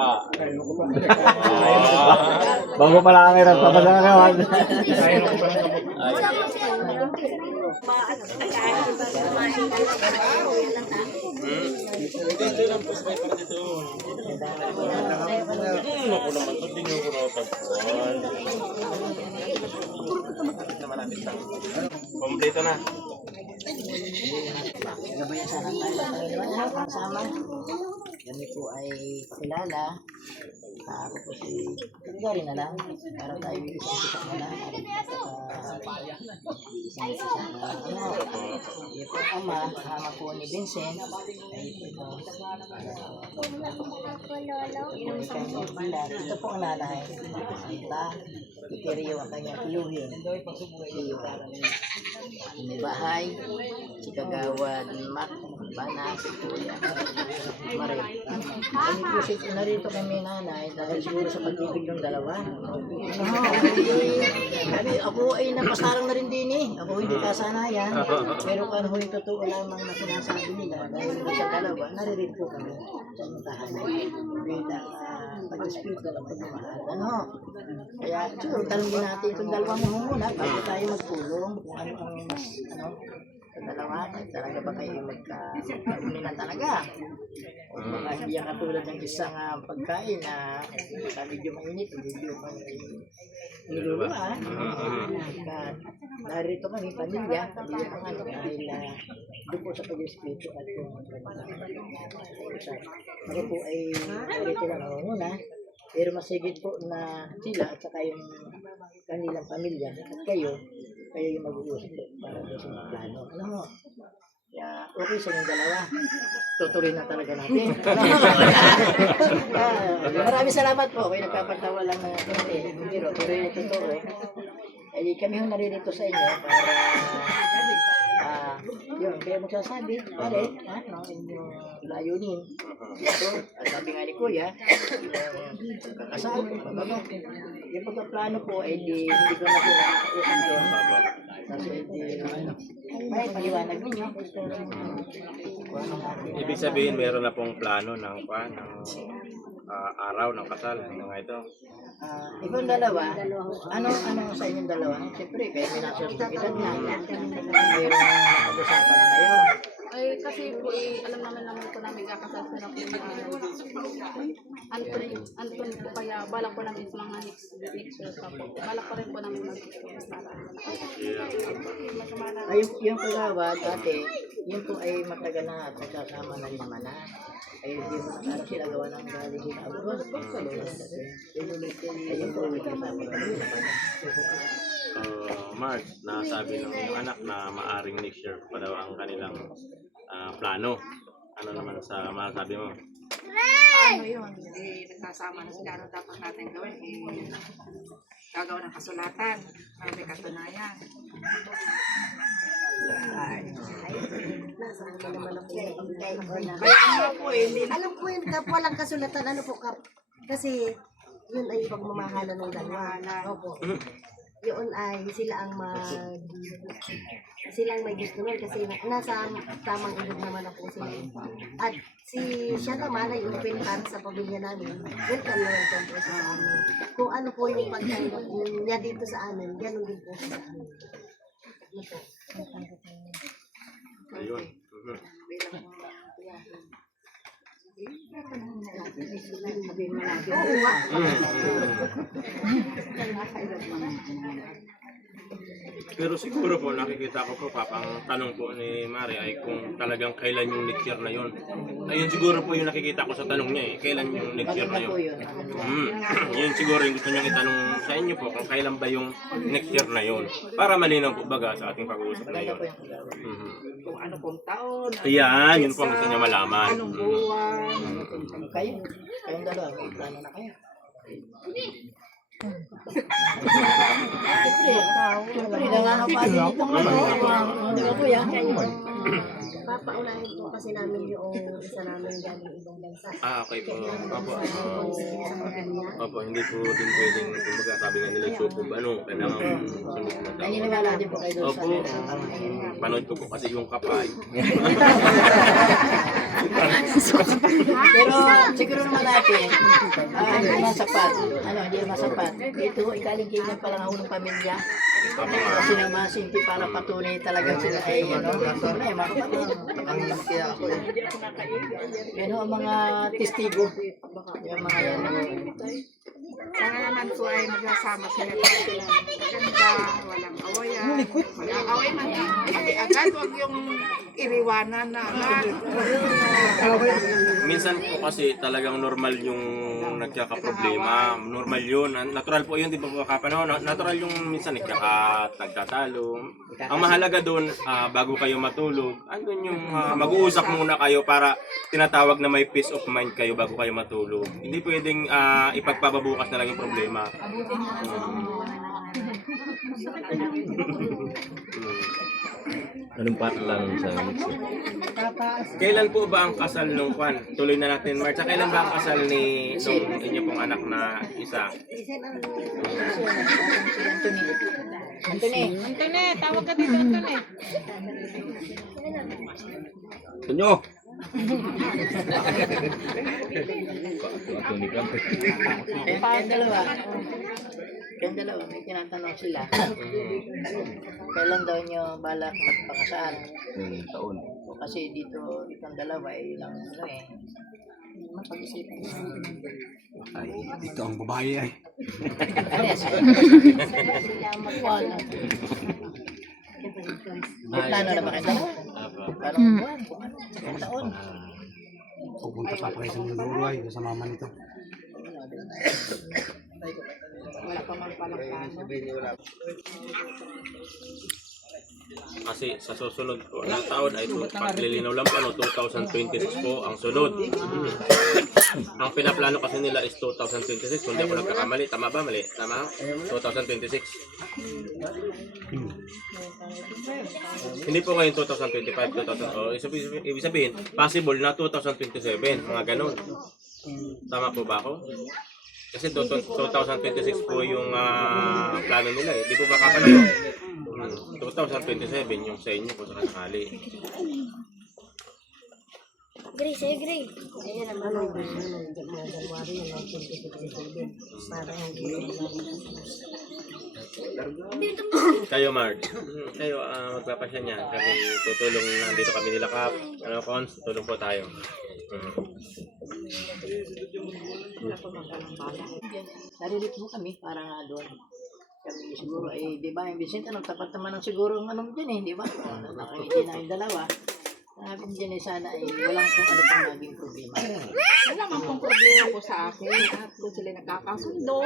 pa. Bago pala ang hirap, papasa na naman. Dito lang po sa para dito. Ako naman, ba't di nyo ko nakatagpuan? Kompleto na. Gabayan sana tayo kasama. Kami po ay pakilala. Ako po si Gary na lang. Para tayo isang-isang na lang. Isang-isang na ano. Iyo po ama po ni Vincent. Ay po ito po ang nanay. Santa. Ikiriyo ang kanyang iluhin. May bahay. Si Kagawad, Mac, Bana, si Kuya, Marie. Inclusive narito kami nanay dahil siguro sa pag-ibig ng dalawa. Ako ay napasarang na rin din eh. Ako hindi kasanayan. Pero kung huli totoo lamang na sinasabi nila dahil sa dalawa, naririnig po kami sa mutahan. Bilang pag-espiritu ng pagmamahal. Ano? Kaya siguro talungin natin itong dalawang muna bago tayo magpulong kung ano ang mas sa dalawa, talaga ba kayo magka-uminan talaga? O baka hindi yan katulad ng isang pagkain na medyo mainit, medyo niluluwa. Narito kami, pamilya ang ano, dahil doon po sa pag-espiritu at yung ako po ay narito lang ako muna. Pero masigit po na sila at saka yung kanilang pamilya at kayo yung mag-uusap para sa mga plano. Alam mo, kaya okay sa inyong dalawa. Tutuloy na talaga natin. Maraming salamat po. Kayo nagpapatawa lang na konti. Pero yung totoo. Ay kami yung naririto sa inyo para yun, kaya magsasabi, pare, ano, yung layunin. Ito, at sabi nga ni Kuya, yung kakasal, pabago. Yung pagkaplano po, ay hindi ko na po nakakausap doon. Kasi may paliwanag ninyo. Ibig sabihin, meron na pong plano ng araw ng kasal ng mga ito. Ibang dalawa, ano sa inyong dalawa? Siyempre, kayo may nasusunod na. Mayroong nakapag-usapan na kayo. Ay, kasi po alam naman po namin kakasal ko na po Anton po kaya balak ko namin sa mga next year pa po. Balak ko rin po namin mag-para. Ay, yung Kagawad, dati, yun po ay matagal na at nagsasama na rin naman na. Ay, hindi mo na parang sila gawa ng galing sila abroad. Ayun po, may kasama na rin naman. Mark, nasabi ng iyong anak na maaring next year pa daw ang kanilang plano. Ano naman sa masasabi mo? Ano yun, nagkasama na sila. Ano dapat natin gawin? Gagawa ng kasulatan para may katunayan. Alam ko yun, kap, walang kasulatan, ano po kap, kasi yun ay pagmamahalan ng dalawa. Opo. Yun ay silang may gusto nun kasi nasa tamang edad naman ako sila. At siya naman ay open para sa pamilya namin. Welcome naman po sa amin. Kung ano po yung pagkain niya dito sa amin, ganun din po sa amin. Ayun. Pero siguro po nakikita ko po ang tanong po ni Mari ay kung talagang kailan yung next year na yun. Ayun siguro po yung nakikita ko sa tanong niya eh, kailan yung next year na yun. Yun siguro yung gusto niyang itanong sa inyo po kung kailan ba yung next year na yun. Para malinaw po baga sa ating pag-uusap na yun. Kung ano pong taon, Ayan, yun po ang gusto niya malaman. anong buwan. Kayong dalawa, may plano na kayo. Siyempre, nangangapali dito mo. Kuya, Papaunahin po kasi namin yung isa namin galing ibang bansa. Okay po. Opo. Sa pamilya. Opo, hindi po din pwedeng, kumbaga sabi nga nila sukob, kailangan sunod na tao. naniniwala din po kayo doon Opo, sa panood ko po kasi yung kapay. Pero siguro naman natin, hindi naman sapat. Hindi naman sapat. Ito, ikaligyan pa lang ako ng pamilya. Kasi naman simple para patunay talaga sila ay may mga kapatid. Kaya ako yan ang mga testigo. Yung mga yan. Sana naman po ay magsasama sila. Ganda, walang awayan. Walang away man. Agad, huwag yung iriwanan na agad. Minsan po kasi talagang normal yung nagkakaproblema. Normal yun. Natural po yun, di ba po kapanahon? Natural yung minsan nagtatalo. Ang mahalaga doon, bago kayo matulog, andun yung mag-uusap muna kayo para tinatawag na may peace of mind kayo bago kayo matulog. Hindi pwedeng ipagpapabukas na lang yung problema. Anong part lang sa mixer? Kailan po ba ang kasal nung Juan? Tuloy na natin, March. Kailan ba ang kasal ni nung inyo pong anak na isa? Anthony. Antone, tawag ka dito, Antone. Tunyo! Tunig lang. Kayong dalawa, may tinatanong sila. Kailan daw nyo balak magpakasal? Yung taon. Kasi itong dalawa ay ilang mapag-isipan. Ay, dito ang babae ay. Sila magpala. May plano na ba kayo dalawa? Parang buwan, taon. Pupunta pa kayo sa Uruguay sa mama nito. Wala pa man palang plano. Kasi sa susunod po na taon ay paglilinaw lang po, 2026 po ang sunod. Ang pinaplano kasi nila is 2026, kung di ako nagkakamali. Tama ba? Mali? Tama? 2026. Hindi po ngayon 2025, 2000, ibig sabihin, possible na 2027, mga ganun. Tama po ba ako? Kasi 2026 po yung plano nila eh. Di po ba kapalayo? 2027 yung sa inyo po sa sakali. Agree, say agree. Ayan ang ano, January, 1957. Parang Kayo Marge, kayo magpapasya niyan kasi tutulong nandito kami nila Kap. Cons, tutulong po tayo. narinig mo kami, parang doon. Kami siguro, di ba, yung Vicente, tapat naman ng siguro ng dyan di ba? Nakangiti na yung dalawa. Sabi dyan sana walang kung ano pang naging problema. Wala man pong problema po sa akin. At kung sila nagkakasundo,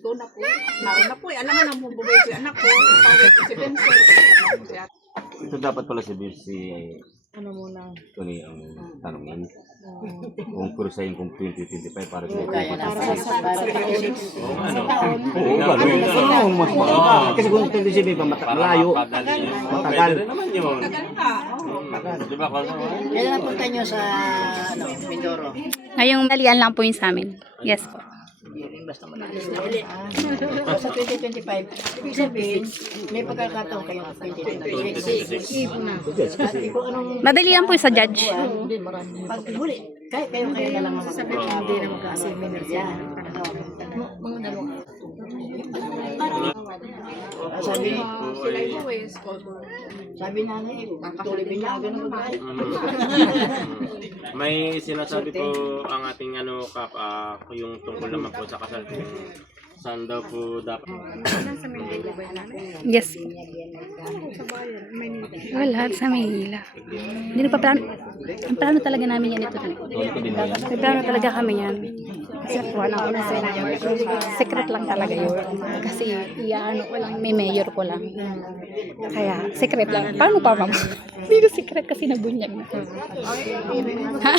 go na po. Naroon na po. Alam mo na mo buhay ko yung anak ko. Tawag ko si Vincent. Ito dapat pala si Ano muna? Tony ang tanongin. Kung kurusayin kung 2025 para sa Kaya na, para 26. Oo nga, no? Oo, gano'n. Mas makita. Kasi kung 27 pa malayo. Matagal. Pwede naman yun. Di ba? Kailan napunta nyo sa Mindoro? Ngayong dalian lang po yun sa amin. Yes po. Hindi, basta manalis na ulit. Sa 2025, ibig sabihin, may pagkakataon kayo sa 2026. At ikaw anong... Madali lang po sa judge. Hindi, marami. Pag huli, kayo na lang ang sasabihin. Hindi na mag-asseminer siya. Mga dalawang sabi Sila yung ways. sabi nanay, tuloy binyagan ng babae. May sinasabi po ang ating Kap, yung tungkol naman po sa kasal kung saan daw po dapat. Yes po. Lahat sa Manila. Hindi na pa plano. Ang plano talaga namin yan ito. May plano talaga kami yan. Kasi po, secret lang talaga yun. Kasi iyaano ko lang, may mayor ko lang. Kaya, secret lang. Paano pa, ma'am? Hindi na secret kasi nabunyag na. Ha?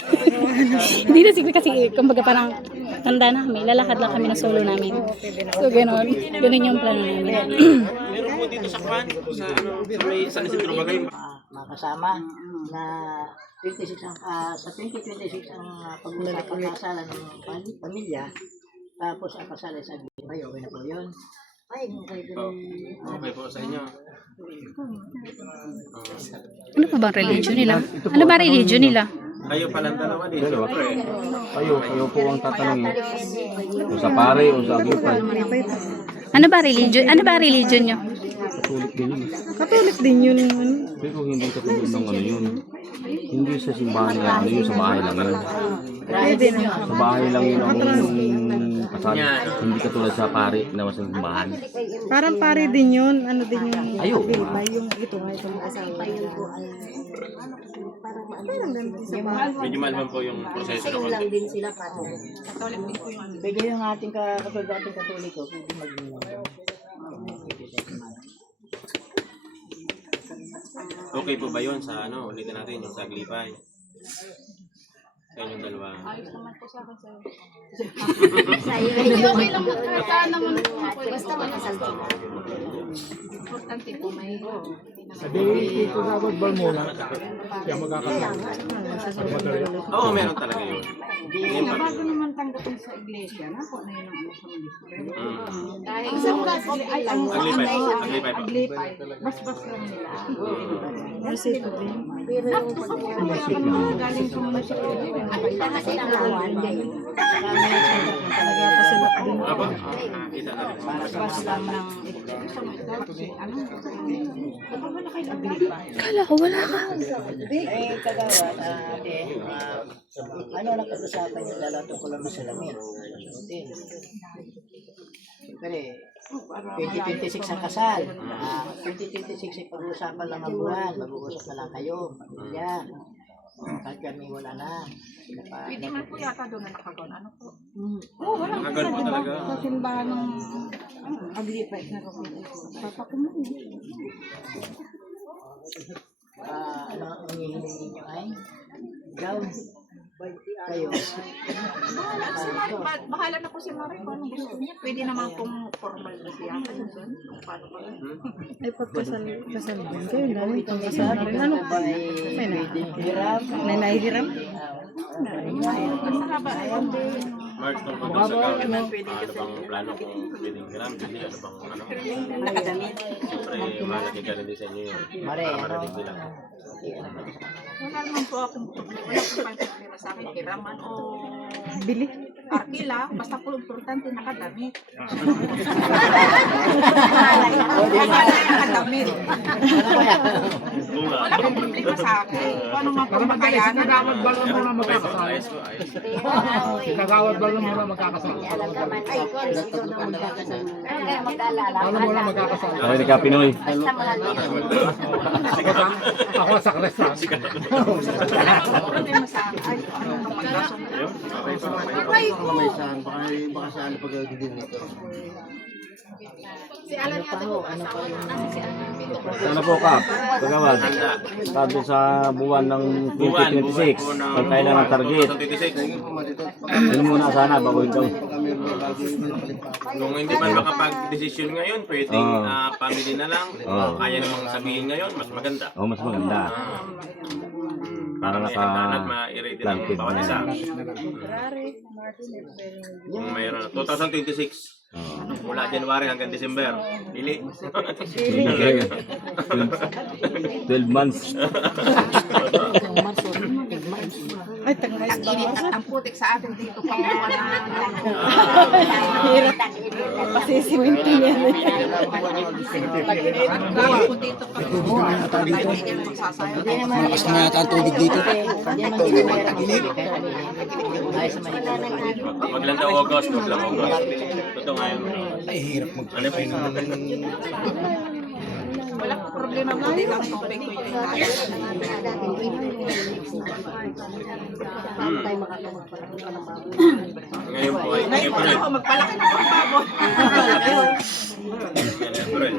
Hindi na secret kasi, kumbaga parang tanda na kami, lalakad lang kami na solo namin. So, gano'n. Gano'n yung plano namin. Meron po dito sa Kwan, sa may San Isidro Bagay. Makasama na 26 sa 2026 ang pagkakasalan ng pamilya, tapos ang kasal sa Bayo, okay na po yun. Ay, okay din. Oh, okay po sa inyo. Ano pa bang religion nila? Ano ba religion nila? Kayo palang dalawa din, Dalawa. siyempre. Kayo po ang tatanungin. O sa pare o sa agipay. Ano ba religion? Ano ba religion nyo? Katulik din yun. Katolik din yun. Pero hindi katulad ng ano yun. Hindi sa simbahan na ano yun, sa bahay lang yun. Sa bahay lang yun ang kasal. Hindi katulad sa pare na sa simbahan. Parang pare din yun. Ano din yung Ayo. Pilipay, yung ito nga itong asawa. Parang ganito sa bahay. Medyo malman po yung proseso Same na lang konti. din sila pato. Pwede yung ating katulad ating katoliko, pwede Okay po ba yun sa ano, ulitin natin yung sa Aglipay? Sa inyong dalawa. Sa iyo, hindi okay lang magkasal. Basta makasal sila. Importante po may Oo, meron talaga yun. Yung bago naman tanggapin sa iglesia na po na yun ang ano sa ministry. Dahil Isang kaso, ay, ang Aglipay. Aglipay po. Aglipay, basbas lang nila. pero yung pag Galing sa munisipyo. lahat ng lawan, ganyan. Aba, kita na rin. Basbas lang ng iglesia. Ano? Wala kayo Aglipay. Kala ko wala ka. Eh, kagawad, ano na pag-usapan yung dalawa tungkol lang sa salamin? Susutin. Siyempre, 2026 ang kasal. 2026 ay pag-uusapan lang ang buwan. Mag-uusap na lang kayo. Pamilya. Kahit kami wala na. Sila pa. Pwede man po yata doon na nakagawa. Ano po? Agad po talaga. Sa simbahan ng Aglipay na rin. Papa ko man. Ano ang hinihiling ninyo ay? Gown. Kayo. Bahala na po si Mari kung anong gusto niya. Pwede naman pong formal na siya. Paano ba yun? Ay, pagkasal din kayo. Dahil itong Isa kasal rin. Ano? ba ay pwedeng hiram? May nahihiram? Basta ba ay Mark, tungkol doon sa gown, ano bang plano kung pwedeng hiram? Hindi, ano bang ano? Nakadamit. Siyempre, malaki ka rin din sa inyo yun. Mare, Para ano? marinig nila. wala naman po akong problema. Wala po pang problema sa akin. Hiraman o Bili? arkila. Basta po importante nakadamit. Nakadamit. Oo nga. Wala pong problema sa akin. Kung ano man pong makayanan. Ayos po, ayos. Kagawad ba lang muna magkakasal? Alam ka man, ay, ikaw na magkakasal. Ano kaya mag-alala? Alam mo na magkakasal. Ay, ni Kapinoy. Basta mahal nila. Ako sa restaurant. Wala pong problema sa akin. Ay, kung ano man magkakasunod. Ayun, okay po. Ano pa ho? Ano pa yung... Ano po, Kap? Kagawad. Sabi sa buwan ng 2026. Kung kailan ang target. 2026. Yun muna sana bago ito. Kung hindi man makapag-desisyon ngayon, pwedeng family na lang. Oo. Kaya namang sabihin ngayon, mas maganda. Oh, mas maganda. Para Hagdanan, ma-i-ready ng planted bawat isa. na. Kung mayroon, 2026. Oh. Mula January hanggang December. Pili. 12 months. Ay, tangay. Init at ang putik sa atin dito pang buwan na Pasisiminti niya. Gawin ko dito pag buwan. Hindi mo magsasayaw. Malakas na yata ang tubig dito. Hindi naman dito mayroon ang ayos naman ito. Wag lang daw August, wag lang August. Totoo ngayon. Ay, hirap mag... Ano pa yun? Wala po problema po din ang tubig ko yung tayo. Paano tayo makakamagpalaki pa ng baboy? Ngayon po ay Ngayon po na ako magpalaki ng pagbaboy. April.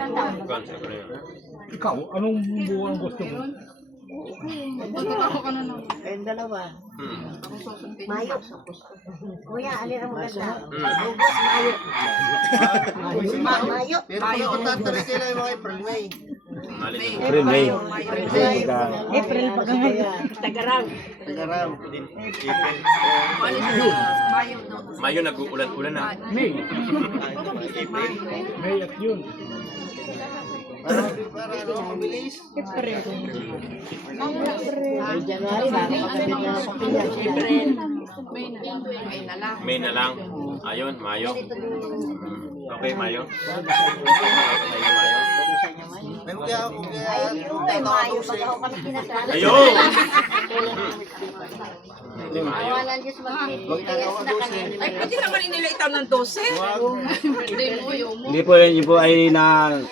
Ikaw, anong buwan gusto mo? Kayong dalawa. Mayo. Kuya, alin ang maganda? Hmm. August, Mayo. Tayo. Mali. April, May. April pa ka ngayon. Tagarang. Mayo doon. Mayo nag-uulan-ulan na. May January na, makakabit na sa Pinas. May na lang. Ayun, Mayo. Okay, Mayo. Ay, Mayo, pag ako kami kinasala. Ayun! Hindi, Mayo. Awalan Diyos magtitigas na kami. Ay, pwede naman inila itaw ng 12. Hindi po yun po ay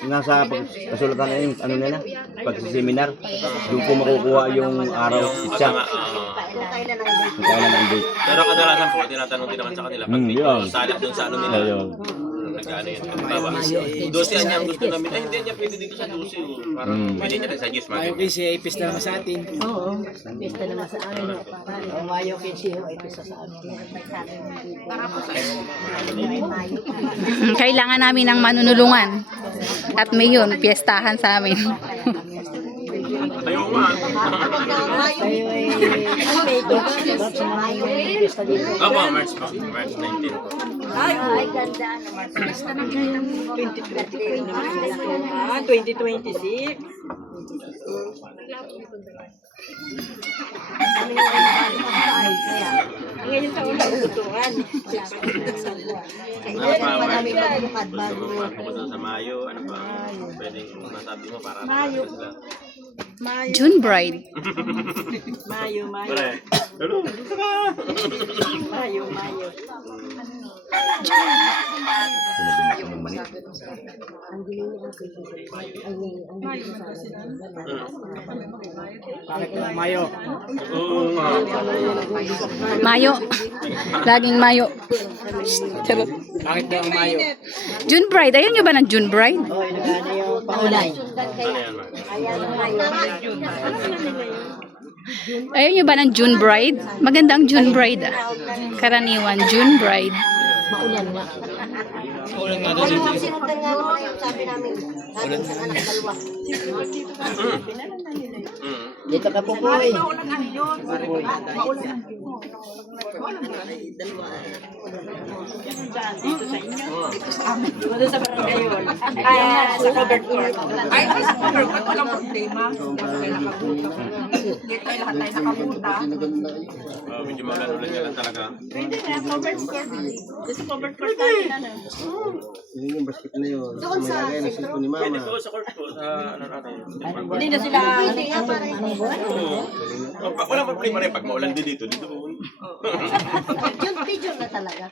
nasa kasulatan na yung ano nila, pag-seminar. Doon po makukuha yung araw, itsa. Kung kailan ang date. Kailan ang date. Pero kadalasan po, tinatanong din naman sa kanila pag dito, yun. salip dun sa ano nila. Ayun. Nag-ano yun. Baba. 12 niya ang gusto namin. Ay, hindi niya pwede dito sa 12. Parang pwede niya rin sa Diyos. Ayaw kasi ipis na naman sa atin. Oo, pista naman sa amin. Ang Mayo 15 ay pista sa amin. Kailangan namin ng manunulungan. At may yun, piyestahan sa amin. Ayaw nga. Kayo ay Mayo ay pista dito. Opo, March po. March 19. Ay, ganda naman. 2026. Kami na rin nakalimutan. Kaya, Ngayon taon na utuan. Ano pa, March? marami magbukad Gusto bago. mo matungkol doon sa Mayo? Ano pa? Pwedeng masabi mo para Mayo. sila. June bride. Mayo. Pre, ano? Gusto ka? Mayo. Bakit na Mayo? Oo nga. Mayo. Laging Mayo. Charot. Bakit na ang Mayo? June bride. Ayaw nyo ba ng June bride? Oo, nagana yung paulay. Ano yan, March? Ayaw nyo ba ng June bride? Maganda ang June bride. Karaniwan, June bride. Maulan nga. Ano ang sinundan nga naman yun, sabi namin, sabi ng anak dalawa. Dito ka po po eh. Doon sa barangay yun. Sa covered court. Ay, sa cover ko, walang problema. Dito ay lahat tayo nakapunta. Medyo maulan-ulan nga lang talaga. Pwede na, covered court. Sa covered court tayo na. Doon sa sentro. Pwede po sa court po, sa ano natin. Hindi na sila. Pwede nga para hindi. Oo. Walang problema rin pag maulan din dito. Dito po. Yung video na talaga.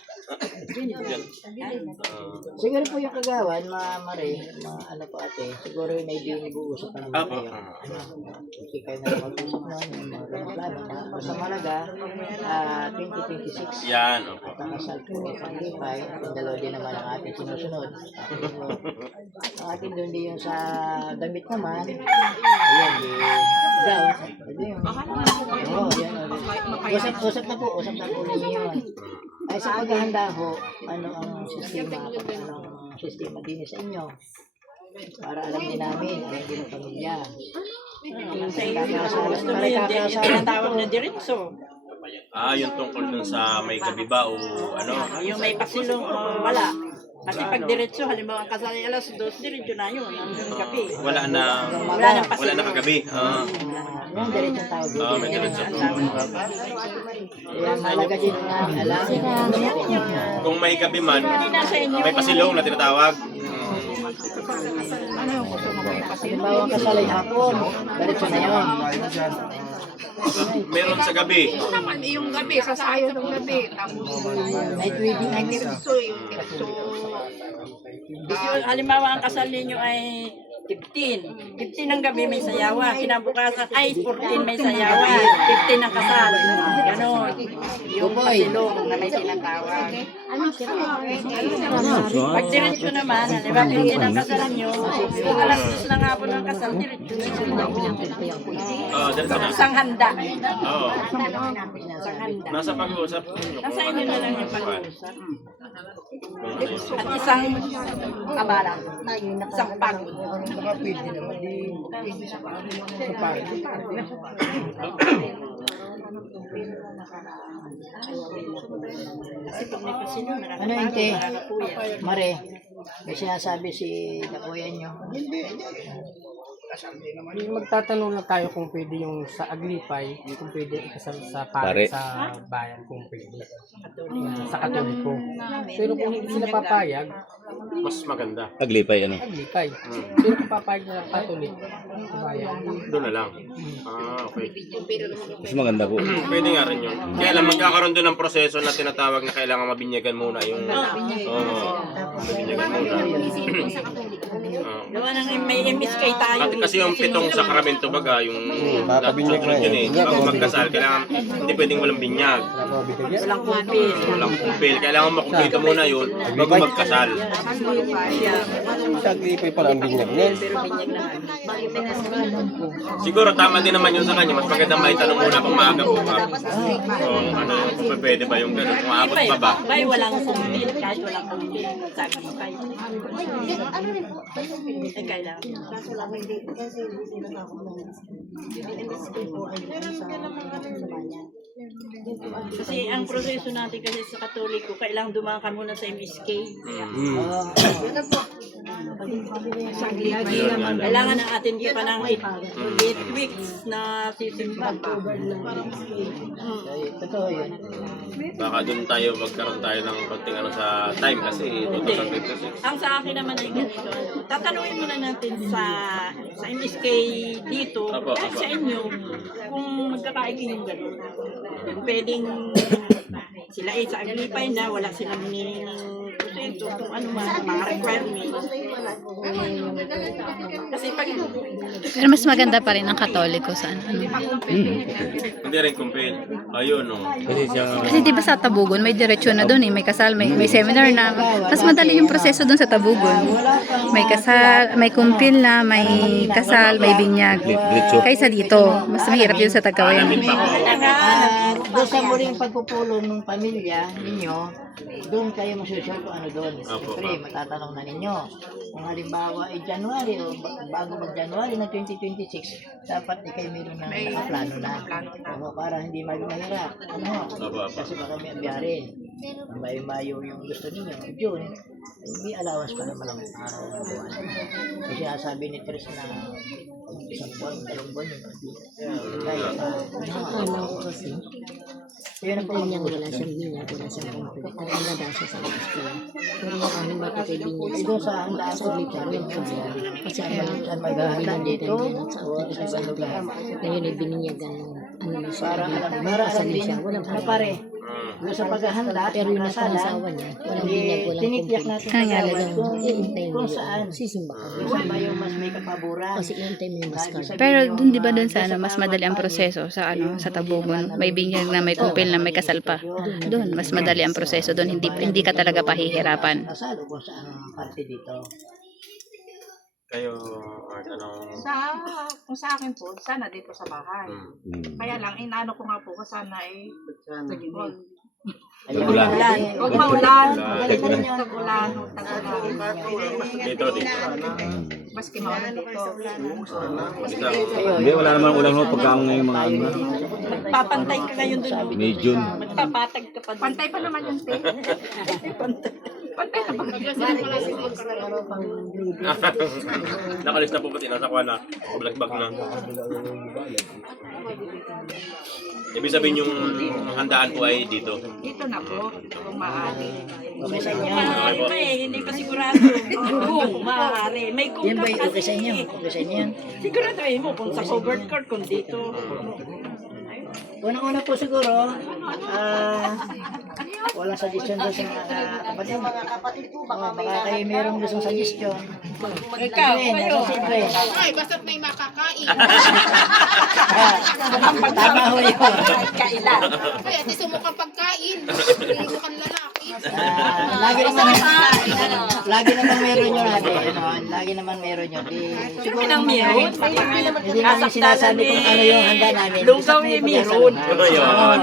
Siguro po yung kagawan, Mare, ano po ate, siguro may binubuusap pa naman Apo. kayo. Kasi kayo na mag-usap na yung mga ganang plano. Basta malaga, 2026. Yan, opo. Pakasal po ang Lipay, yung dalawa din naman ang ating sinusunod. Ang ating doon din yung sa damit naman, ayun, di gown, ito yung, oo, yan. Usap na po ninyo yun. Ay sa paghahanda ho, ano ang sistema din sa inyo? Para alam din namin, alam din ang pamilya. Gusto mo yung tinatawag na diretso. Yung tungkol dun sa may gabi ba o ano? Yung may pasilong o wala. Kasi pag diretso, halimbawa ang kasal ay alas 2, diretso na yun. Hanggang gabi. Wala na Wala nang wala na pasilong. kagabi. Yung diretsong tawag dito. May diretso po. Kaya malaga din na alam. Kung may gabi man, may pasilong na tinatawag. Halimbawa ang kasal ay hapon, diretso na yun. Meron sa gabi. Ito naman, yung gabi, sasayo ng gabi. Tapos, Night wedding ay na yun. tirso, yung tirso. Halimbawa ang kasal ninyo ay 15. 15 ng gabi may sayawan. Kinabukasan ay 14 may sayawan. 15 ang kasal. Ganon. Yung pasilong na may tinatawag. Pag diretso naman, halimbawa 15 ang kasal nyo, kung alas 2 ng hapon ang kasal, diretso na. Diretso na. Isang handa. Oo. Isang handa. Nasa pag-uusap. Nasa inyo na lang yung pag-uusap. At isang abala. Isang pagod. Baka pwede naman din. Sa party. Kasi pag may pasino, Ano yun, te? Mare, may sinasabi si Dakuya nyo. Magtatanong lang tayo kung pwede yung sa Aglipay, kung pwede ikasal sa Pare. pare sa bayan, kung pwede. Sa Katoliko. Pero kung hindi sila papayag, Mas maganda. Paglipay, ano? Aglipay. Pero kung papayag na ng Katolik sa bayan, Doon na lang. Okay. Mas maganda po. Pwede nga rin yun. Kaya lang magkakaroon doon ng proseso na tinatawag na kailangan mabinyagan muna yung... Mabinyagan muna. Gawa ng may MSK tayo. At kasi yung pitong sakramento baga, yung susunod yun eh. Bago magkasal, kailangan hindi pwedeng walang binyag. Walang kumpil. Walang kumpil. Kailangan makumpleto muna yun bago magkasal. Sa Aglipay pala ang binyag niya. Pero binyag naman. Siguro tama din naman yun sa kanya. Mas maganda may tanong muna kung maaga po ba. Kung ano, kung pwede ba yung gano'n. Kung aabot pa ba. Bay, walang kumpil. Kahit walang kumpil. Sacrifice. Ano rin po? Eh, kailangan. Kaso lang hindi kasi hindi sila nakakuha. MSK po ay sa bayan. Kasi ang proseso natin kasi sa Katoliko, kailangan dumaan ka muna sa MSK. Kailangan na atin ka pa ng 8 weeks na sisimba pa. Totoo yun. Baka doon tayo magkaroon tayo ng konting ano sa time kasi 2026. Ang sa akin naman ay ganito, tatanungin muna natin sa MSK dito, Apo, kahit apo. sa inyo, kung magkakaikin yung gano'n. Pwedeng sila ay sa Aglipay na, wala silang proseso, kung ano mga requirement. Kasi pag Pero mas maganda pa rin ang Katoliko sa ano. Hindi rin kumpil. Ayun no. Kasi di ba sa Tabugon, may diretsyon na doon eh. May kasal, may seminar na. Mas madali yung proseso doon sa Tabugon. May kasal, may kumpil na, may kasal, may binyag. Diretso. Kaysa dito, mas mahirap yun sa Tagawayan. Doon sa muling pagpupulong ng pamilya ninyo, doon kayo masusure kung ano doon. Siyempre, matatanong na ninyo. Kung halimbawa ay January o bago mag-January ng 2026, dapat kayo meron na nakaplano na. Para hindi mahirap. Ano? Kasi baka may biyarin. Mayo yung gusto ninyo. June, may allowance pa naman ang araw ng buwan. Kasi sabi ni Tres na isang buwan, dalawang buwan yun. Kaya yun ang pamilya wala siyang binyag, wala siyang kumplit. Ang handa siya sa eskwela. Pero yung aming bata kay binyag, doon sa handa sa litar, kasi ang maghahanda dito, sa lugar. Ngayon ay bininyagan ng ano na siya, para alam din, na pare, doon sa paghahanda, pero yung nakasawa niya, walang binyag, walang kumplit. Ang nangyari lang, kung saan, sisimba ka. Saan ba yung mas may kapaboran? Kasi iintay mo yung mascard. Pero dun di ba dun sa ano, mas madali ang proseso sa ano, sa Tabugon. May binyag na, may kumpil na, may kasal pa. Doon, mas madali ang proseso doon. Hindi ka talaga pahihirapan. Kasalo kung saan parte dito. Kayo, Art, anong... Kung sa akin po, sana dito sa bahay. Kaya lang, inaano ko nga po, sana ay Ulan. huwag maulan. Ulan. Tag-ulan. Dito. Maski maulan dito. Hindi, wala naman ulang ho pagka ngayong mga ano. magpapantay ka ngayon doon, May June. magpapatag ka pa doon. Pantay pa naman yung te. Pantay na ba? Nakalis na po pati nasa kuha na. Blackback na. Ibig sabihin yung handaan po ay dito. Dito na po. Kung maaari. Okay sa inyo. Maaari pa eh, hindi pa sigurado. Kung maaari. May kung Yan ba ka okay sa inyo? kasi. Okay sa inyo yan? Siguraduhin mo kung sa covered card, kung dito. Unang-una po siguro, walang suggestion doon sa mga kapatid. Baka kayo mayroong gustong suggestion. Ikaw, kayo. Siyempre. Ay, basta't may makakain. Tama ho yun. Kailan? Ay, ati sumukang pagkain. Hindi mo kang lalaki. Lagi naman meron yun natin. Lagi naman meron yun. Siguro nang meron. Hindi namin sinasabi kung ano yung handa namin. Lugaw ni meron. Ayun.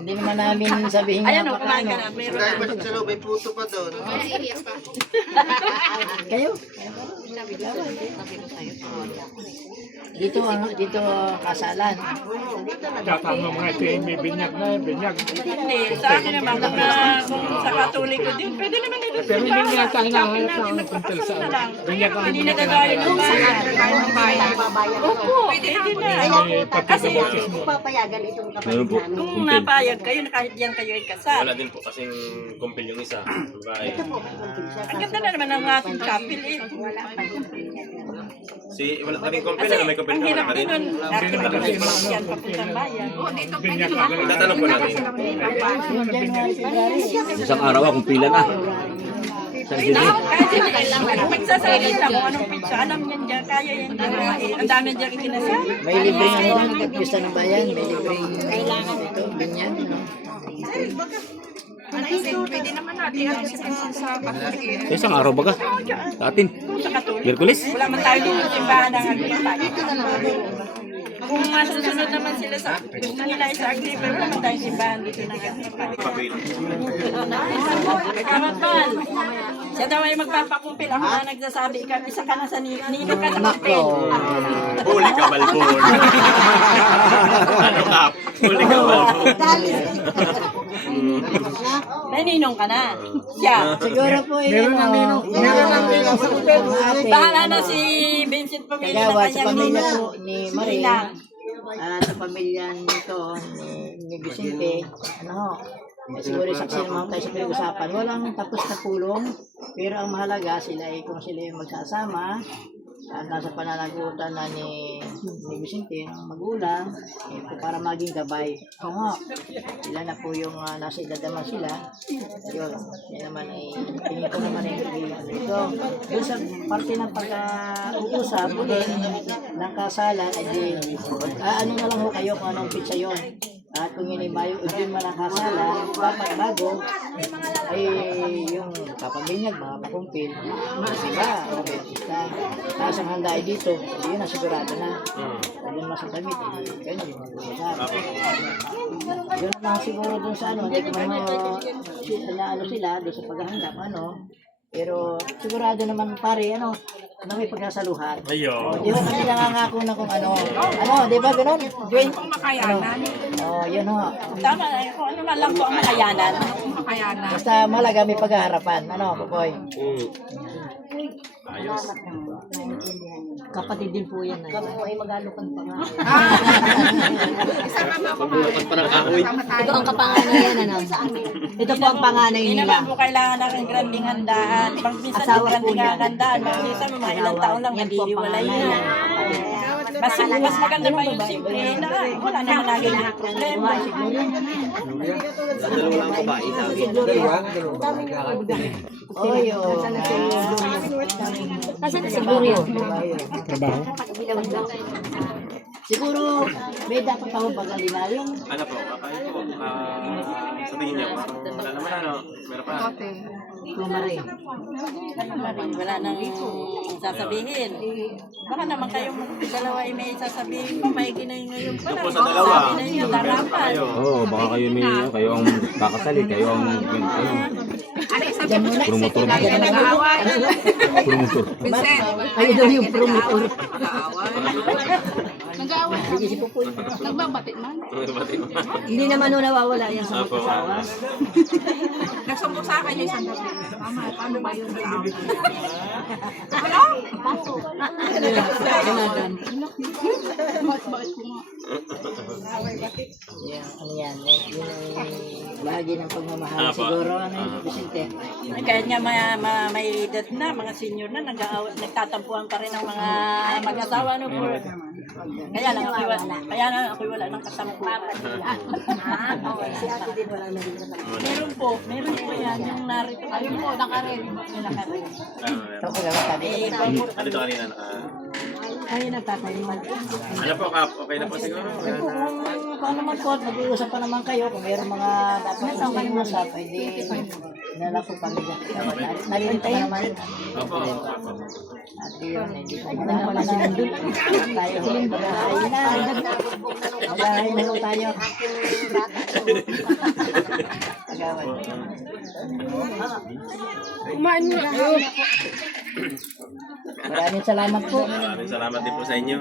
Hindi naman namin sabihin Ayan o, na kumain ka na. Meron na. Sa loob, may puto pa doon. kayo. Dito kasalan. Tatama mga ito ay may binyag na, binyag. Hindi, sa akin naman, kung sa Katoliko din, pwede naman ito Pero hindi niya tayo nahanap ng kuntal sa binyag ang Hindi nagagayo ng bayan. Opo, pwede na. Kasi papayagan itong Meron kapatid po. namin. Kung napayag kayo, kahit yan kayo ay kasal. Wala din po kasing kumpil yung isa. Babae. Ang ganda na naman ang ating chapel eh. Wala ka rin kumpil Kasi na may kumpil ang ka. hirap Wala ka din rin. nun. After mag-ibig yan, papuntang bayan. binyag ang Tatanong po natin. Isang araw akong pila na. Isang Hindi, sili. kahit hindi lang. Magsasabi lang kung anong pizza. Alam niyan dyan, kaya yan dyan. Ang dami dyan ikinasal. May libreng pista ng bayan, may libreng ito, binyag. Pwede naman natin ang sa Katoliko. Isang araw baga. Sa atin. Sa Katoliko. Miyerkules. Wala man tayo dito sa simbahan ng Agripa. Kung masusunod naman sila sa gusto nila sa Agripa, wala man tayong simbahan dito ng Agripa. Papel. Kamatman, siya daw ay magpapakumpil. Ako na nagsasabi, isa ka na sa nilo ka sa kumpil. Huli ka, Balbon. Ano ka? Huli ka, Balbon. Naninong ka na. Siya. Siguro po Meron na ninong. Meron na ninong sa hotel. Bahala na si Vincent pamili ng Kagawa sa kanyang pamilya ninong. po ni Marie, Ninang. sa pamilya nito ni Vicente, siguro saksi naman tayo sa pinag-usapan. Walang tapos na pulong, pero ang mahalaga sila ay kung sila yung magsasama, at nasa pananagutan na ni Vicente, ng magulang, para maging gabay. Sila na po yung nasa edad naman sila. Yun, yan naman ay, tingin ko naman ay ito. Doon sa parte ng pag-uusap, ulit, ng kasalan, ay di, ano na lang ho kayo kung anong pizza yun. At kung yun ay din man ang kasalan, dapat bago, ay yung papabinyag, mga pakumpil, iba, o pizza. Tapos ang handa ay dito, yun na sigurado na. Yun mas ang damit, kayo na yung mag-uusap. Yun naman siguro dun sa ano, hindi ko ano sila, doon sa paghahanda, pero sigurado naman pare, may pagkasaluhan. Ayun. Di ba kasi nangangako na kung di ba gano'n? Dwayne? Kung makayanan. Yun ho. Tama na, kung ano man lang po ang makayanan. Makayanan. Basta malaga may paghaharapan. Pupoy? Ayos. Kapatid din po yan. Kapo ay magalukan pa nga. Pagbulukan pa ng kahoy. Ito ang kapanganayan, Ito po ang panganay Hindi nila. naman po kailangan ng granding handaan. Pag minsan Asawa yung granding po yan. handaan, pag minsan mga ilang taon lang, Yan po ang naghihiwalay panganay. na. Mas maganda pa yung simple na wala naman naging problema. Dalawa lang babae lagi. Nasaan na siguro yun? Trabaho. Siguro, may dapat ako pag-alinaw Ano po? Kakain po. Sa tingin niyo, wala naman meron pa. Kumari. Wala nang sasabihin. Baka naman kayong dalawa ay may sasabihin pa, may ginay ngayon pa Doon lang. po sa dalawa. Sabi na yun, Meron pa larapan. kayo. Oo, baka kayo ang kakasali, kayo ang promotor. Promotor. Kayo daw yung promotor. Nagbabati man. Bati mo. Hindi naman nawawala yan sa Apo. mag-asawa. Nagsumbong sa akin yung isang gabi. Mama, paano ba yun sa akin? Ano yan? Yun ay bahagi ng pagmamahal. Apo. Siguro, Vicente? Kahit nga may edad na, mga senior na, nagtatampuhan pa rin ang mga mag-asawa. No, po. Kaya lang ako'y wala ng katampuhan. Si ate din walang naging kasama. Meron po yan, yung narito. Ayun po, nakarin. Ito ko lang sabi. Dito kanina Ayun ang tatay mo. Ano po, Kap? Okay na po siguro? Kung naman po, mag-iusap pa naman kayo. Kung mayroong mga dapat mag-iusap, ay di nala po pamilya. Nalilito pa naman. Opo. At yun, hindi ko wala na nandun. Tayo, mag-ahay na. Mag-ahay na ho tayo. Pagawad. Kumain mo na. Maraming salamat po. Maraming salamat din po sa inyo.